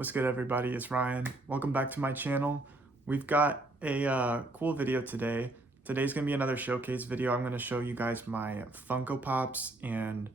What's good, everybody? It's Ryan. Welcome back to my channel. We've got a cool video today. Today's gonna be another showcase video. I'm gonna show you guys my Funko Pops and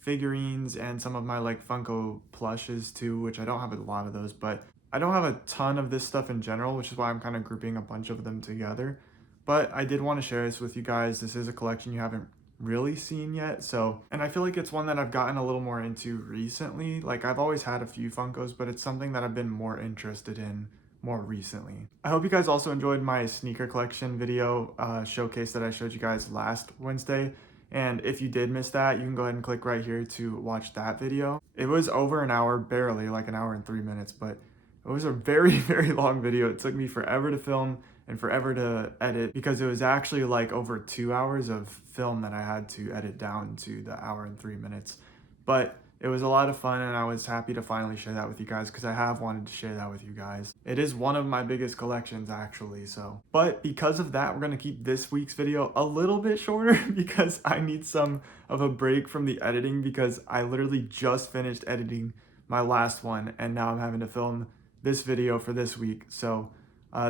figurines and some of my Funko plushes too, which I don't have a lot of those, but I don't have a ton of this stuff in general, which is why I'm kind of grouping a bunch of them together. But I did want to share this with you guys. This is a collection you haven't really seen yet, and I feel like it's one that I've gotten a little more into recently. I've always had a few Funkos, but it's something that I've been more interested in more recently. I hope you guys also enjoyed my sneaker collection video showcase that I showed you guys last Wednesday. And if you did miss that, you can go ahead and click right here to watch that video. It was over an hour, barely, like an hour and 3 minutes, but it was a very, very long video. It took me forever to film and forever to edit because it was actually over 2 hours of film that I had to edit down to the hour and 3 minutes. But it was a lot of fun, and I was happy to finally share that with you guys because I have wanted to share that with you guys. It is one of my biggest collections, actually, so. But because of that, we're gonna keep this week's video a little bit shorter because I need some of a break from the editing because I literally just finished editing my last one, and now I'm having to film this video for this week. So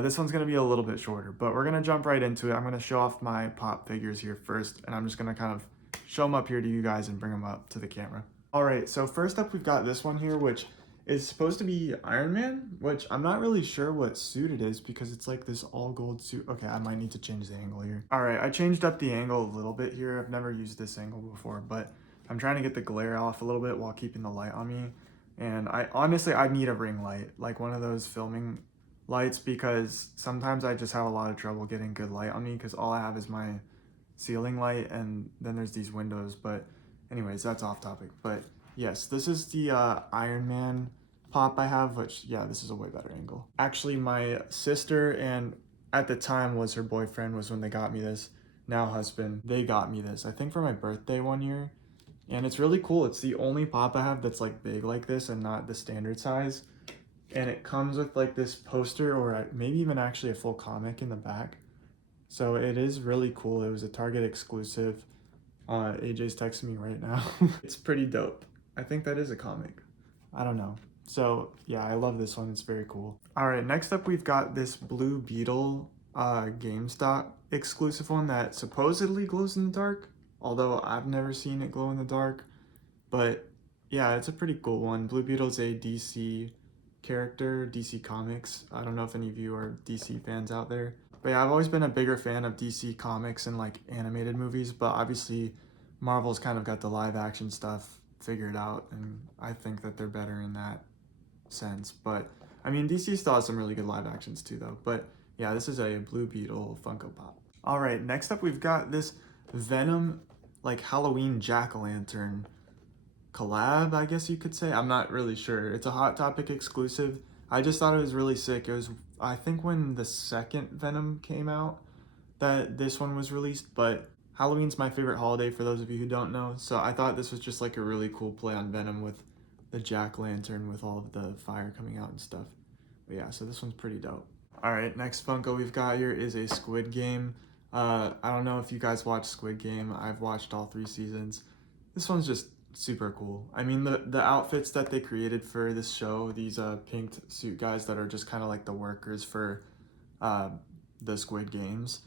this one's gonna be a little bit shorter, but we're gonna jump right into it. I'm gonna show off my pop figures here first, and I'm just gonna kind of show them up here to you guys and bring them up to the camera. All right, so first up, we've got this one here, which is supposed to be Iron Man, which I'm not really sure what suit it is because it's like this all gold suit. Okay, I might need to change the angle here. All right, I changed up the angle a little bit here. I've never used this angle before, but I'm trying to get the glare off a little bit while keeping the light on me. And I need a ring light, like one of those filming lights, because sometimes I just have a lot of trouble getting good light on me because all I have is my ceiling light and then there's these windows. But anyways, that's off topic. But yes, this is the Iron Man pop I have, which, yeah, this is a way better angle. Actually, my sister, and at the time was her boyfriend, was when they got me this, now husband, they got me this, I think for my birthday one year. And it's really cool. It's the only pop I have that's big like this and not the standard size. And it comes with this poster, or maybe even actually a full comic in the back. So it is really cool. It was a Target exclusive. AJ's texting me right now. It's pretty dope. I think that is a comic. I don't know. So yeah, I love this one. It's very cool. All right, next up we've got this Blue Beetle GameStop exclusive one that supposedly glows in the dark, although I've never seen it glow in the dark. But yeah, it's a pretty cool one. Blue Beetle's a DC character, DC Comics. I don't know if any of you are DC fans out there. But yeah, I've always been a bigger fan of DC Comics and animated movies, but obviously Marvel's kind of got the live action stuff figured out, and I think that they're better in that sense. But I mean, DC still has some really good live actions too though. But yeah, this is a Blue Beetle Funko Pop. All right, next up we've got this Venom Halloween jack-o'-lantern collab, I guess you could say. I'm not really sure. It's a Hot Topic exclusive. I just thought it was really sick. It was, I think, when the second Venom came out that this one was released, but Halloween's my favorite holiday for those of you who don't know, so I thought this was just a really cool play on Venom with the jack-o'-lantern with all of the fire coming out and stuff. But yeah, so this one's pretty dope. All right, next Funko we've got here is a Squid Game. I don't know if you guys watch Squid Game. I've watched all 3 seasons. This one's just super cool. I mean, the outfits that they created for this show, these pink suit guys that are just kind of the workers for the Squid Games,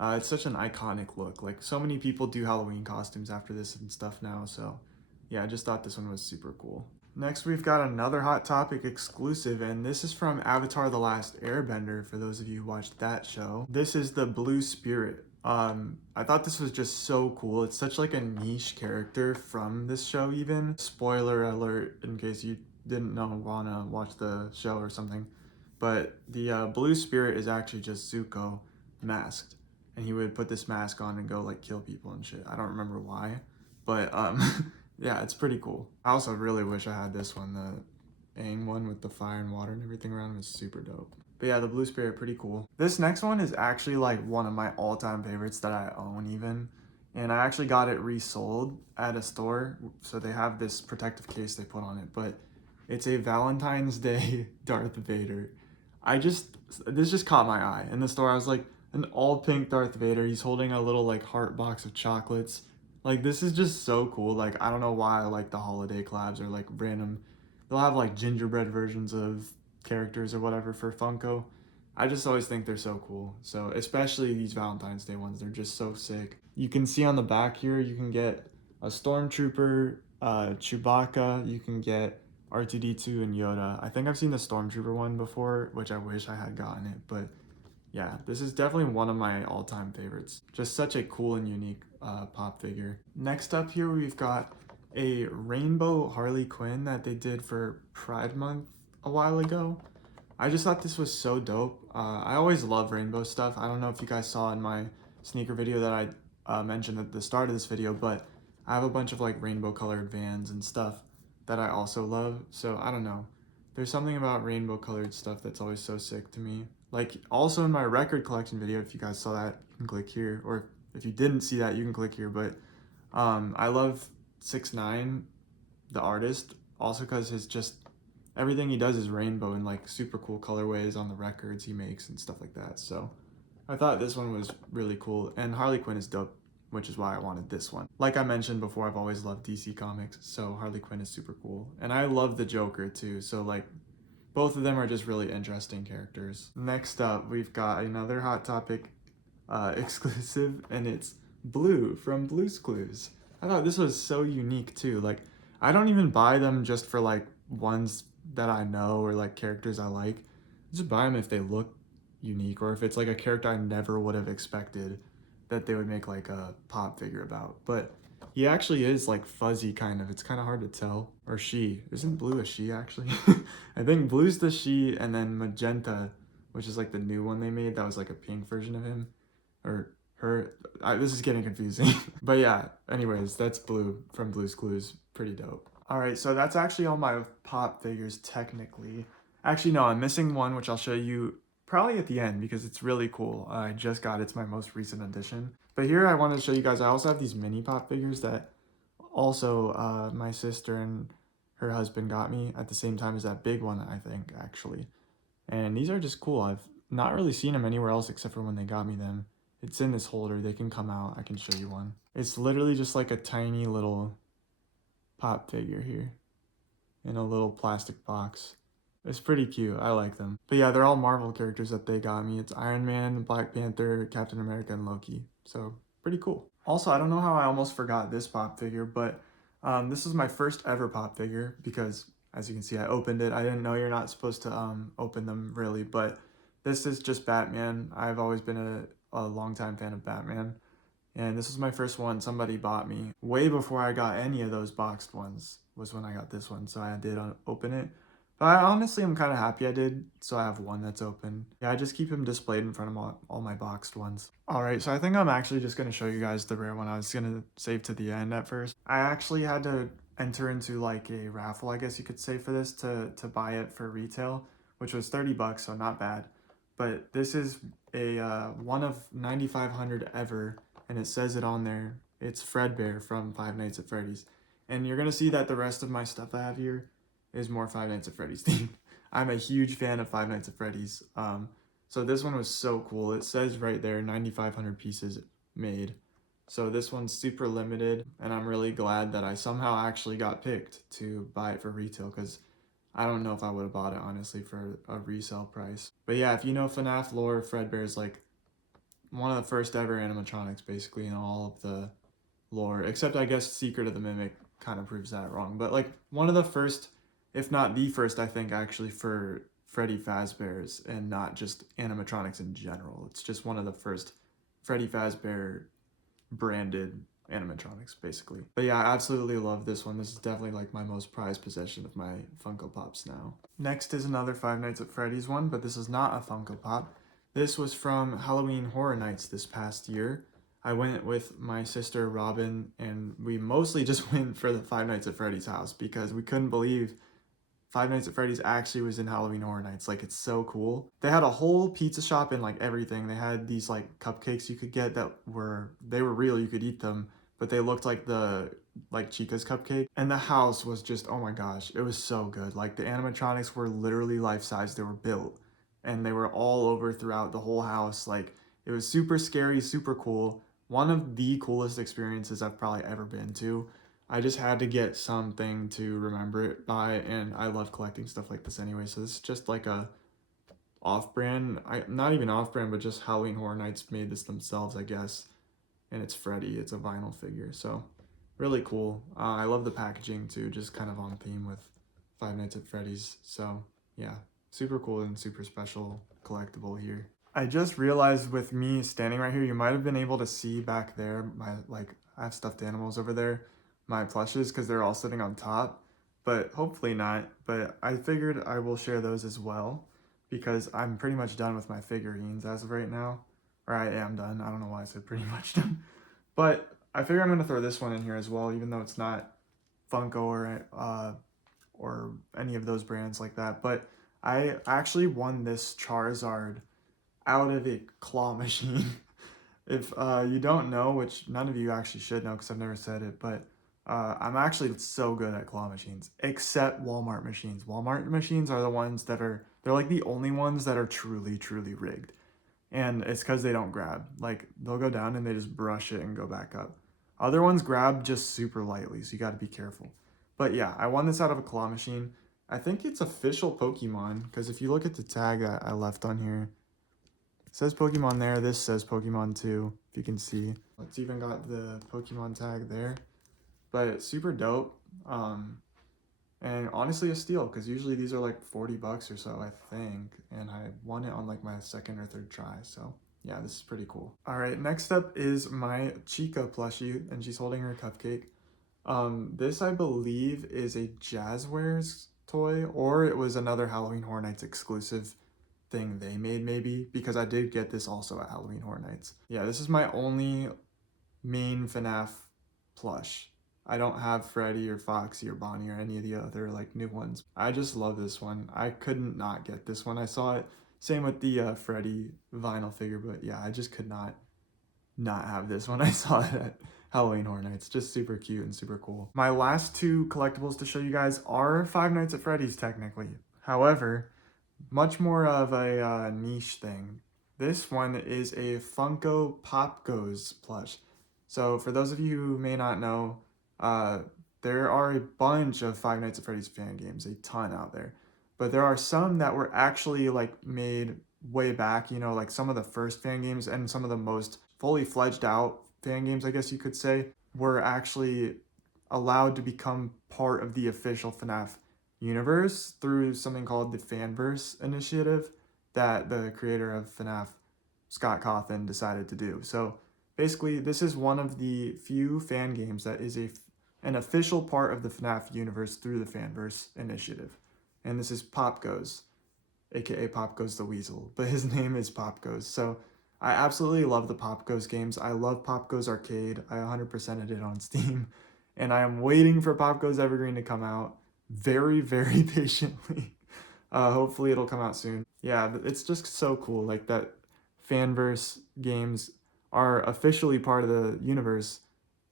it's such an iconic look. So many people do Halloween costumes after this and stuff now, so yeah, I just thought this one was super cool. Next, we've got another Hot Topic exclusive, and this is from Avatar: The Last Airbender, for those of you who watched that show. This is the Blue Spirit. I thought this was just so cool. It's such a niche character from this show even. Spoiler alert in case you didn't wanna watch the show or something. But the Blue Spirit is actually just Zuko masked. And he would put this mask on and go kill people and shit. I don't remember why, but yeah, it's pretty cool. I also really wish I had this one. The Aang one with the fire and water and everything around was super dope. But yeah, the Blue Spirit, pretty cool. This next one is actually one of my all-time favorites that I own even. And I actually got it resold at a store. So they have this protective case they put on it, but it's a Valentine's Day Darth Vader. This just caught my eye. In the store, I was like, an all pink Darth Vader. He's holding a little heart box of chocolates. This is just so cool. I don't know why I like the holiday collabs or random they'll have like gingerbread versions of characters or whatever for Funko. I just always think they're so cool. So especially these Valentine's Day ones, they're just so sick. You can see on the back here, you can get a Stormtrooper, Chewbacca, you can get R2D2 and Yoda. I think I've seen the Stormtrooper one before, which I wish I had gotten it, but yeah, this is definitely one of my all-time favorites. Just such a cool and unique pop figure. Next up here, we've got a rainbow Harley Quinn that they did for Pride Month a while ago. I just thought this was so dope. I always love rainbow stuff. I don't know if you guys saw in my sneaker video that I mentioned at the start of this video, but I have a bunch of like rainbow colored Vans and stuff that I also love. So I don't know. There's something about rainbow colored stuff that's always so sick to me. Like also in my record collection video, if you guys saw that, you can click here. Or if you didn't see that, you can click here. But I love 6ix9ine, the artist, also because his just everything he does is rainbow and like super cool colorways on the records he makes and stuff like that. So I thought this one was really cool, and Harley Quinn is dope, which is why I wanted this one. Like I mentioned before, I've always loved DC Comics, so Harley Quinn is super cool. And I love the Joker too, so like both of them are just really interesting characters. Next up, we've got another Hot Topic exclusive, and it's Blue from Blue's Clues. I thought this was so unique too. Like, I don't even buy them just for like ones that I know or like characters I like. I just buy them if they look unique or if it's like a character I never would have expected that they would make like a pop figure about. But he actually is like fuzzy kind of. It's kind of hard to tell. Or she. Isn't Blue a she actually? I think Blue's the she, and then Magenta, which is like the new one they made that was like a pink version of him. Or her. This is getting confusing. But yeah, anyways, that's Blue from Blue's Clues. Pretty dope. Alright, so that's actually all my pop figures technically. Actually, no, I'm missing one, which I'll show you probably at the end because it's really cool. I just got it. It's my most recent addition. But here I wanted to show you guys, I also have these mini pop figures that also my sister and her husband got me at the same time as that big one, I think, actually. And these are just cool. I've not really seen them anywhere else except for when they got me them. It's in this holder. They can come out. I can show you one. It's literally just like a tiny little pop figure here in a little plastic box. It's pretty cute. I like them. But yeah, they're all Marvel characters that they got me. It's Iron Man, Black Panther, Captain America, and Loki. So pretty cool. Also, I don't know how I almost forgot this pop figure, but this is my first ever pop figure because, as you can see, I opened it. I didn't know you're not supposed to open them really, but this is just Batman. I've always been a longtime fan of Batman. And this was my first one somebody bought me. Way before I got any of those boxed ones was when I got this one, so I did open it. But I honestly am kind of happy I did, so I have one that's open. Yeah, I just keep them displayed in front of all my boxed ones. Alright, so I think I'm actually just going to show you guys the rare one. I was going to save to the end at first. I actually had to enter into like a raffle, I guess you could say, for this to buy it for retail, which was 30 bucks, so not bad. But this is a one of 9,500 ever, and it says it on there. It's Fredbear from Five Nights at Freddy's. And you're going to see that the rest of my stuff I have here is more Five Nights at Freddy's themed. I'm a huge fan of Five Nights at Freddy's. So this one was so cool. It says right there, 9,500 pieces made. So this one's super limited, and I'm really glad that I somehow actually got picked to buy it for retail, because I don't know if I would have bought it, honestly, for a resale price. But yeah, if you know FNAF lore, Fredbear is like one of the first ever animatronics, basically, in all of the lore. Except, I guess, Secret of the Mimic kind of proves that wrong. But like one of the first, if not the first, I think, actually, for Freddy Fazbear's, and not just animatronics in general. It's just one of the first Freddy Fazbear branded animatronics, basically. But yeah, I absolutely love this one. This is definitely like my most prized possession of my Funko Pops now. Next is another Five Nights at Freddy's one, but this is not a Funko Pop. This was from Halloween Horror Nights this past year. I went with my sister Robin, and we mostly just went for the Five Nights at Freddy's house because we couldn't believe Five Nights at Freddy's actually was in Halloween Horror Nights. Like, it's so cool. They had a whole pizza shop and like everything. They had these like cupcakes you could get that were real, you could eat them, but they looked like Chica's cupcake. And the house was just, oh my gosh, it was so good. Like, the animatronics were literally life-size. They were built, and they were all over throughout the whole house. Like, it was super scary, super cool. One of the coolest experiences I've probably ever been to. I just had to get something to remember it by, and I love collecting stuff like this anyway. So this is just like a off-brand, not even off-brand, but just Halloween Horror Nights made this themselves, I guess. And it's Freddy. It's a vinyl figure, so really cool. I love the packaging too, just kind of on theme with Five Nights at Freddy's. So yeah, super cool and super special collectible here. I just realized with me standing right here, you might have been able to see back there my, like, I have stuffed animals over there, my plushes, because they're all sitting on top, but hopefully not. But I figured I will share those as well because I'm pretty much done with my figurines as of right now. Or I am done. I don't know why I said pretty much done. But I figure I'm going to throw this one in here as well, even though it's not Funko or any of those brands like that. But I actually won this Charizard out of a claw machine. If you don't know, which none of you actually should know because I've never said it, but I'm actually so good at claw machines, except Walmart machines. Walmart machines are the ones that they're like the only ones that are truly, truly rigged. And it's because they don't grab. Like, they'll go down and they just brush it and go back up. Other ones grab just super lightly, so you got to be careful. But yeah, I won this out of a claw machine. I think it's official Pokemon, because if you look at the tag that I left on here, it says Pokemon there. This says Pokemon too, if you can see. It's even got the Pokemon tag there. But it's super dope. And honestly a steal, because usually these are like 40 bucks or so, I think. And I won it on like my second or third try. So yeah, this is pretty cool. All right, next up is my Chica plushie, and she's holding her cupcake. This I believe is a Jazzwares toy, or it was another Halloween Horror Nights exclusive thing they made maybe, because I did get this also at Halloween Horror Nights. Yeah, this is my only main FNAF plush. I don't have Freddy or Foxy or Bonnie or any of the other like new ones. I just love this one. I couldn't not get this one. I saw it. Same with the Freddy vinyl figure, but yeah, I just could not have this one. I saw it at Halloween Horror Nights. Just super cute and super cool. My last two collectibles to show you guys are Five Nights at Freddy's technically. However, much more of a niche thing. This one is a Funko Pop Goes plush. So for those of you who may not know, there are a bunch of Five Nights at Freddy's fan games, a ton out there. But there are some that were actually like made way back, you know, like some of the first fan games and some of the most fully fledged out fan games, I guess you could say, were actually allowed to become part of the official FNAF universe through something called the Fanverse initiative that the creator of FNAF, Scott Cawthon, decided to do. So basically, this is one of the few fan games that is an official part of the FNAF universe through the Fanverse initiative. And this is Pop Goes, aka Pop Goes the Weasel, but his name is Pop Goes. So I absolutely love the Pop Goes games. I love Pop Goes Arcade. I 100%ed it on Steam. And I am waiting for Pop Goes Evergreen to come out very, very patiently. Hopefully it'll come out soon. Yeah, it's just so cool. Like that Fanverse games are officially part of the universe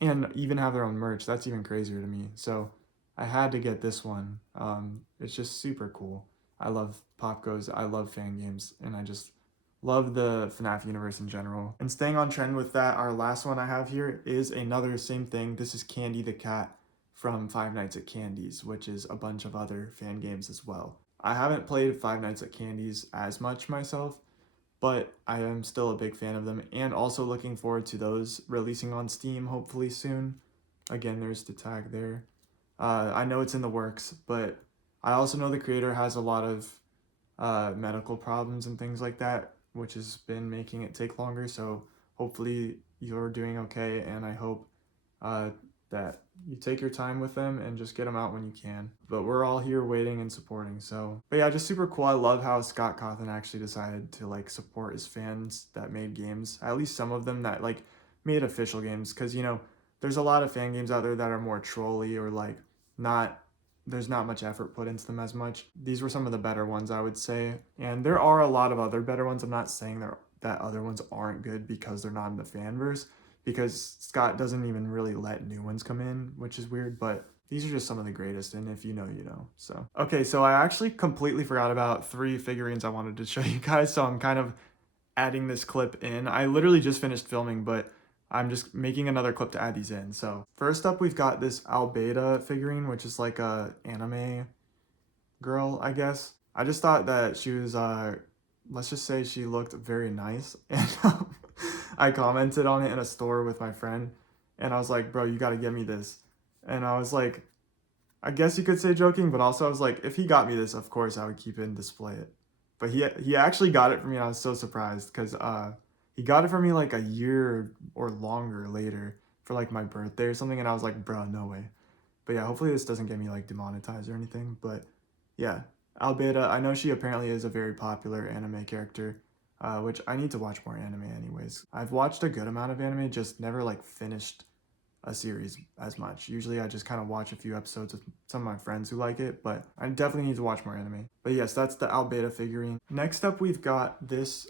and even have their own merch. That's even crazier to me. So I had to get this one. It's just super cool. I love Pop Goes, I love fan games, and I just love the FNAF universe in general. And staying on trend with that, our last one I have here is another same thing. This is Candy the Cat from Five Nights at Candy's, which is a bunch of other fan games as well. I haven't played Five Nights at Candy's as much myself, but I am still a big fan of them, and also looking forward to those releasing on Steam hopefully soon. Again, there's the tag there. I know it's in the works, but I also know the creator has a lot of medical problems and things like that, which has been making it take longer. So hopefully you're doing okay, and I hope that you take your time with them and just get them out when you can. But we're all here waiting and supporting. So, but yeah, just super cool. I love how Scott Cawthon actually decided to like support his fans that made games, at least some of them that like made official games, because you know there's a lot of fan games out there that are more trolly or like there's not much effort put into them as much. These were some of the better ones, I would say. And there are a lot of other better ones. I'm not saying that other ones aren't good because they're not in the fanverse, because Scott doesn't even really let new ones come in, which is weird, but these are just some of the greatest, and if you know, you know. So, okay, so I actually completely forgot about 3 figurines I wanted to show you guys, so I'm kind of adding this clip in. I literally just finished filming, but I'm just making another clip to add these in. So first up, we've got this Albeda figurine, which is like a anime girl, I guess. I just thought that she was, let's just say she looked very nice. And I commented on it in a store with my friend. And I was like, bro, you gotta get me this. And I was like, I guess you could say joking, but also I was like, if he got me this, of course I would keep it and display it. But he actually got it for me, and I was so surprised because he got it for me like a year or longer later for like my birthday or something, and I was like, bro, no way. But yeah, hopefully this doesn't get me like demonetized or anything. But yeah, Albeda, I know she apparently is a very popular anime character, which I need to watch more anime anyways. I've watched a good amount of anime, just never like finished a series as much. Usually I just kind of watch a few episodes with some of my friends who like it, but I definitely need to watch more anime. But yes, that's the Albeda figurine. Next up, we've got this,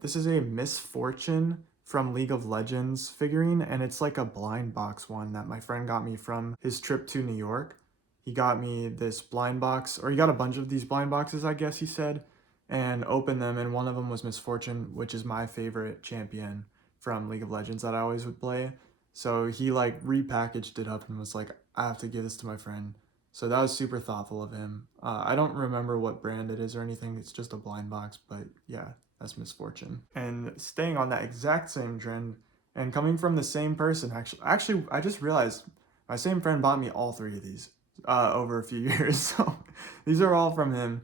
this is a Misfortune from League of Legends figurine, and it's like a blind box one that my friend got me from his trip to New York. He got me this blind box, or he got a bunch of these blind boxes, I guess he said, and opened them, and one of them was Misfortune, which is my favorite champion from League of Legends that I always would play. So he like repackaged it up and was like, I have to give this to my friend. So that was super thoughtful of him. I don't remember what brand it is or anything. It's just a blind box, but yeah, that's Misfortune. And staying on that exact same trend and coming from the same person, actually, I just realized my same friend bought me all three of these over a few years. So these are all from him.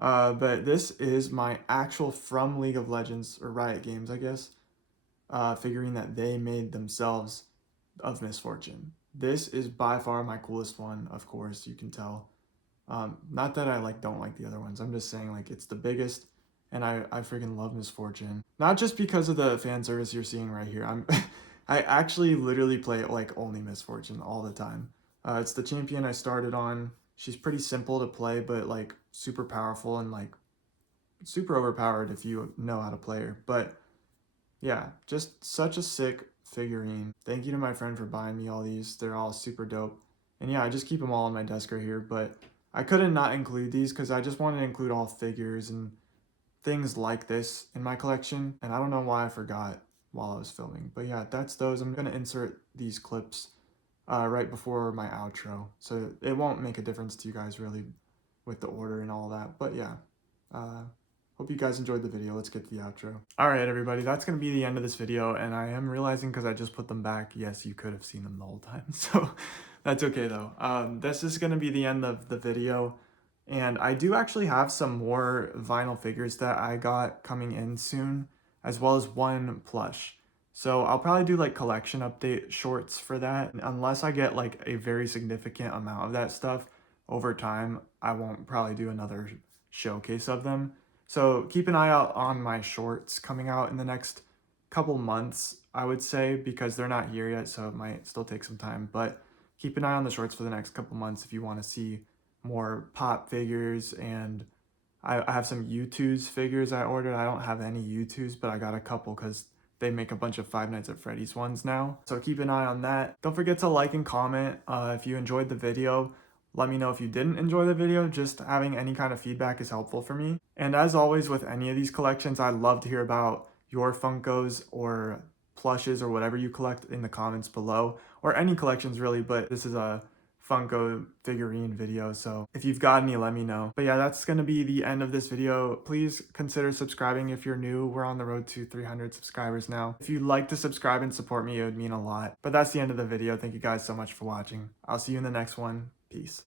But this is my actual from League of Legends, or Riot Games, I guess, figurine that they made themselves of Misfortune. This is by far my coolest one, of course, you can tell. Not that I like don't like the other ones. I'm just saying like it's the biggest, and I freaking love Misfortune. Not just because of the fan service you're seeing right here. I actually literally play like only Misfortune all the time. It's the champion I started on. She's pretty simple to play, but like super powerful and like super overpowered if you know how to play her. But yeah, just such a sick figurine. Thank you to my friend for buying me all these. They're all super dope. And yeah, I just keep them all on my desk right here, but I couldn't not include these because I just wanted to include all figures and things like this in my collection. And I don't know why I forgot while I was filming. But yeah, that's those. I'm going to insert these clips right before my outro. So it won't make a difference to you guys really with the order and all that. But yeah, hope you guys enjoyed the video. Let's get to the outro. All right, everybody, that's going to be the end of this video. And I am realizing because I just put them back, yes, you could have seen them the whole time. So that's okay though. This is going to be the end of the video. And I do actually have some more vinyl figures that I got coming in soon, as well as one plush. So I'll probably do like collection update shorts for that. Unless I get like a very significant amount of that stuff over time, I won't probably do another showcase of them. So keep an eye out on my shorts coming out in the next couple months, I would say, because they're not here yet, so it might still take some time. But keep an eye on the shorts for the next couple months if you want to see more pop figures. And I have some U2's figures I ordered. I don't have any U2's, but I got a couple because they make a bunch of Five Nights at Freddy's ones now. So keep an eye on that. Don't forget to like and comment if you enjoyed the video. Let me know if you didn't enjoy the video. Just having any kind of feedback is helpful for me. And as always with any of these collections, I'd love to hear about your Funkos or plushes or whatever you collect in the comments below, or any collections really, but this is a Funko figurine video, so if you've got any, let me know. But yeah, that's gonna be the end of this video. Please consider subscribing if you're new. We're on the road to 300 subscribers now. If you'd like to subscribe and support me, it would mean a lot. But that's the end of the video. Thank you guys so much for watching. I'll see you in the next one. Peace.